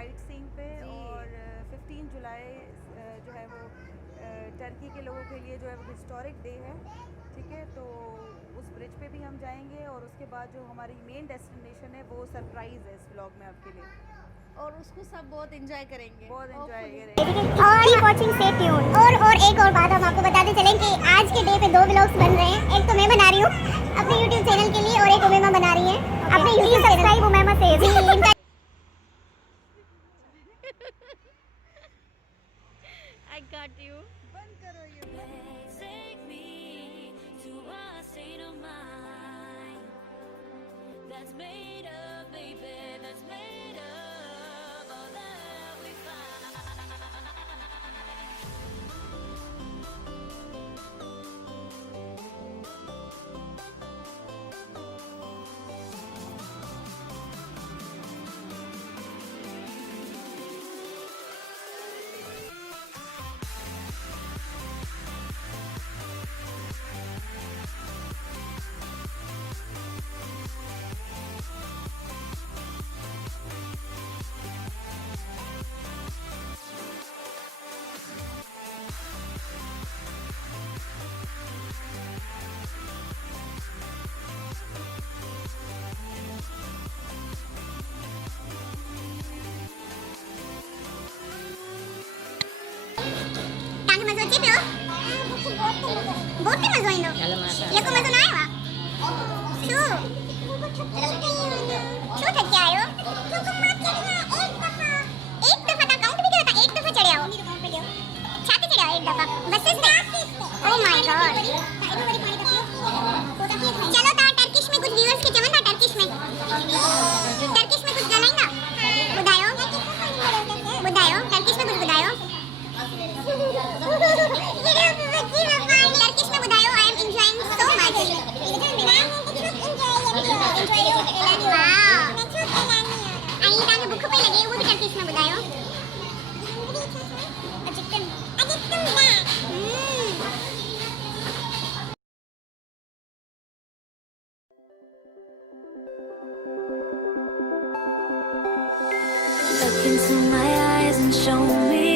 Sight seeing पे, और 15 जुलाई जो है वो टर्की के लोगों के लिए जो है वो हिस्टोरिक डे है, ठीक है। तो उस ब्रिज पे भी हम जाएंगे, और उसके बाद जो हमारी मेन डेस्टिनेशन है वो सरप्राइज़ है इस व्लॉग में आपके लिए, और उसको सब बहुत एंजॉय करेंगे, बहुत एंजॉय hopefully। करेंगे। Keep watching, stay tuned. और एक और बात हम आपको बताते चलें कि आज के डे पे 2 व्लॉग्स बन रहे हैं। एक तो मैं बना रही हूँ अपने YouTube चैनल के लिए, और एक उमैमा बना रही है अपने YouTube सब्सक्राइब उमैमा से जी। I got you। बंद करो ये Take me to a state of mind that's made up, baby, that's made up all that we find. Bote mas ainda. Ya começou na água. Chu. Chu थक के आए हो? एक दफा ना काउंट भी करता, एक दफा चढ़े आओ। छाते चढ़े आओ एक दफा। बस इसमें। Oh my god. चलो ता टर्किश में कुछ व्यूअर्स के चमन था टर्किश में कुछ गलाई ना बुधायो टर्किश में कुछ बुधायो टर्किश में बुधायो। I am enjoying so much. I ताने भूख पे लगे वो भी टर्किश में बुधायो। अजिक्तम दा। Look into my eyes and show me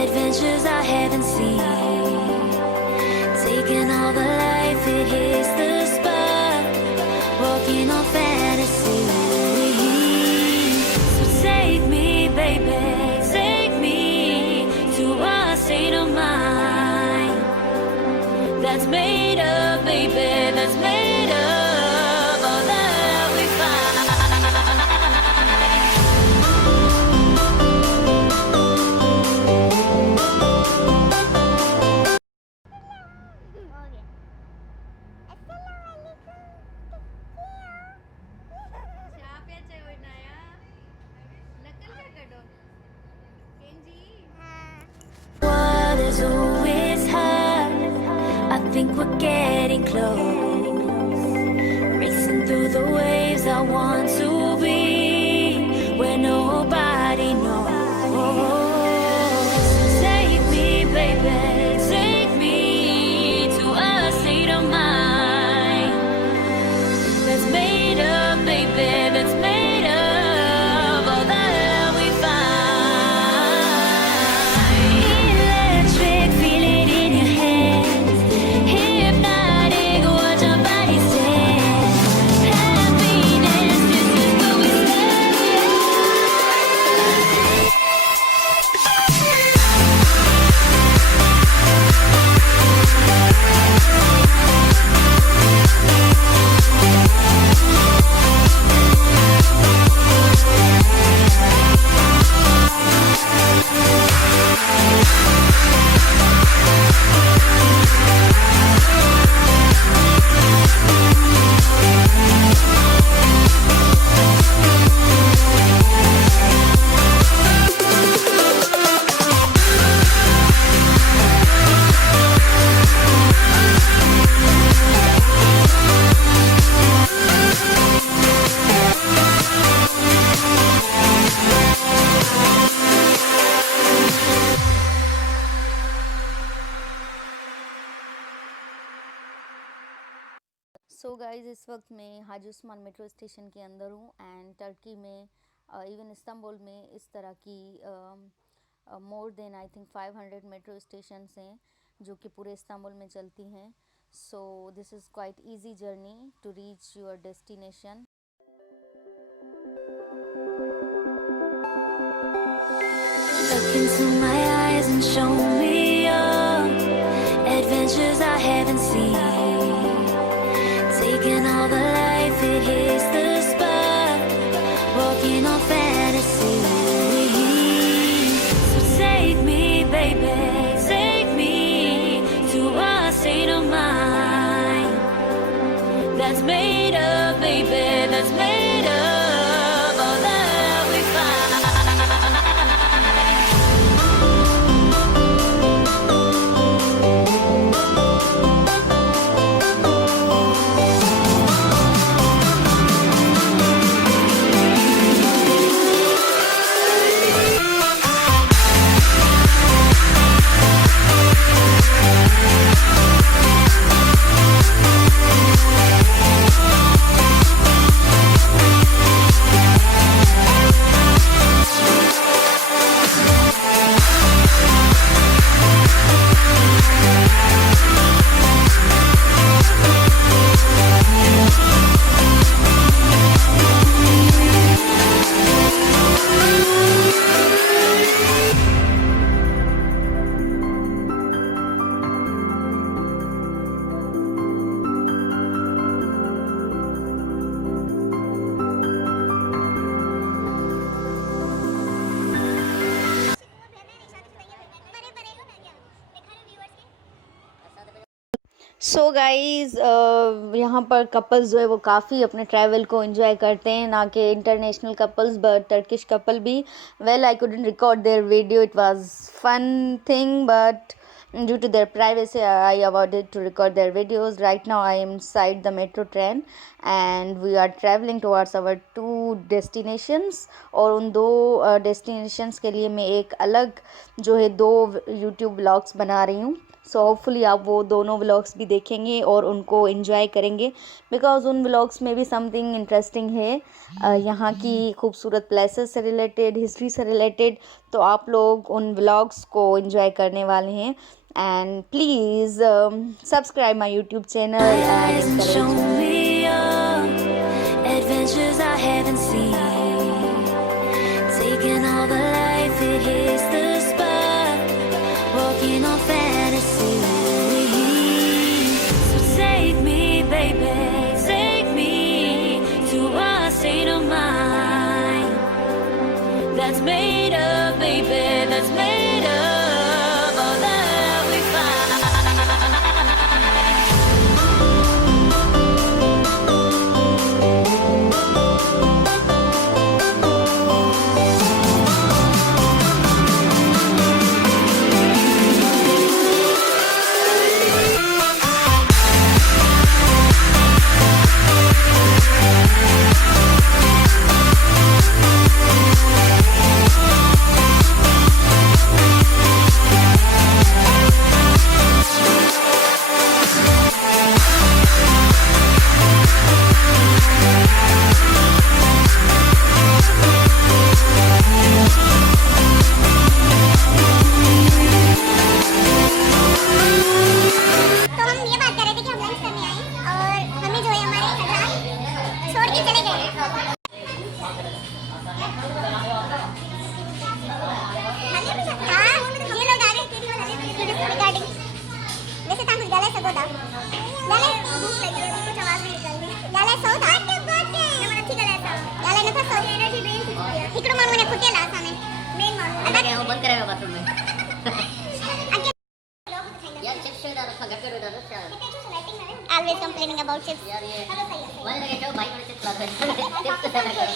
adventures I haven't seen. Taking all the life, it hits the spot. Walking on fantasy. So take me, baby, take me to a state of mind that's made up, baby, that's made up all that we find. Water's always high. I think we're getting close. Racing through the waves, I want to be where nobody knows. Take me, baby, take me to a state of mind that's made up, baby, that's made up all that we find. Electric, feel it in your hands. Hypnotic, watch our bodies dance. Happiness, this is where we stand. So guys, इस वक्त मैं हाजी Usman metro station के अंदर हूँ and Turkey में even Istanbul में इस तरह की more than I think 500 metro station हैं जो कि पूरे इस्तांबुल में चलती हैं. So this is quite easy journey to reach your destination. Look into my eyes and show me your adventures I haven't seen. Taking all the life, it hits the spot. Walking on fantasy. So take me, baby, take me to a state of mind that's made up, baby, that's made up all that we find. So guys यहाँ पर कपल्स जो है वो काफ़ी अपने ट्रैवल को एंजॉय करते हैं, ना कि international couples but Turkish couple भी. Well I couldn't record their video, it was fun thing, but due to their privacy I avoided to record their videos. Right now I am inside the metro train and we are traveling towards our 2 destinations. और उन 2 destinations के लिए मैं एक अलग जो है 2 YouTube vlogs बना रही हूँ. सो होपफुली आप वो दोनों व्लॉग्स भी देखेंगे और उनको एंजॉय करेंगे, बिकॉज़ उन व्लॉग्स में भी समथिंग इंटरेस्टिंग है, यहाँ की खूबसूरत प्लेसेस से रिलेटेड, हिस्ट्री से रिलेटेड. तो आप लोग उन व्लॉग्स को एंजॉय करने वाले हैं. And please subscribe my YouTube channel and Show me your adventures I haven't seen. Taking all the life, it hits the spot. Walking on fantasy. So take me, baby, take me to a state of mind that's made up, baby, that's made up all that we find. तो हम ये बात कर रहे थे कि हम लंच करने आए और हमें जो है हमारे हजरात छोड़ के चले गए. हाँ, ये लोग आ गए रिगार्डिंग. वैसे था कुछ गलत सको था. गलत भूख लगी और कुछ आवाज नहीं निकल रही. गलत सो था. नंबर अच्छी गलत था. गलत न था सो. एनर्जी ड्रिंक इकडे मारू ने खुटे ला सामे. मेन मारू. आता क्या बंद करेगा बाथरूम में. यार चिप्स तो इधर रखा, घर पे इधर रखा. Always complaining about chips. यार ये वाले लगे जाओ भाई मैंने चिप्स ला दे. चिप्स तो ज्यादा करो.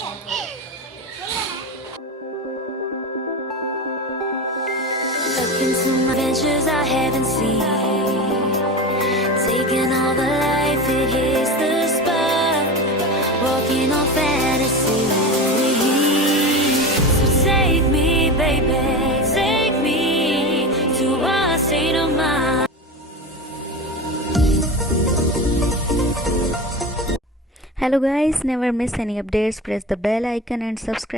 Look into my adventures I haven't seen. Taking all the life, it hits the spot. Walking on fantasy. So take me, baby, take me to a state of mind. Hello guys, never miss any updates. Press the bell icon and subscribe.